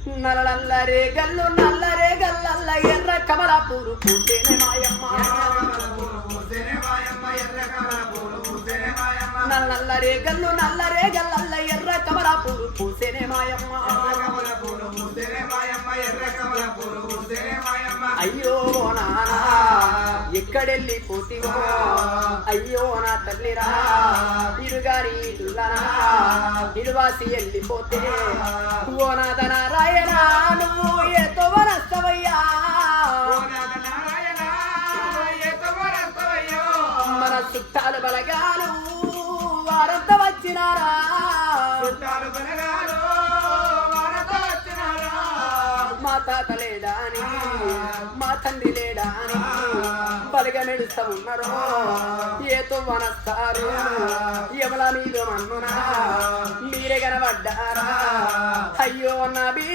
నల్లరే గల్లు నల్లరే గల్లల్ల ఎర్ర కమల పూరు పూసేనే మాయమ్మ నల్లరే గల్లు నల్లరే గల్లల్ల ఎర్ర కమల పూరు పూసేనే మాయమ్మ అయ్యో నానా ఎక్కడెళ్ళి పోతివో అయ్యో నా తల్లిరా ఇరుగారి ఇల్లులనా ఇరువాసి వెళ్ళిపోతే ఓ నాదన రాయనా నువ్వు ఏతో వరస్తవయ్యా మన చుట్టాలు బలగాలు వారంతా వచ్చినారా మా తాత లేడా అని మా తండ్రి లేడా అని బలిగా నడుస్తూ ఉన్నారు ఏతో వనస్తారు ఎవల మీద మన్నునా మీరే కనబడ్డారా అయ్యో నా బిడ్డ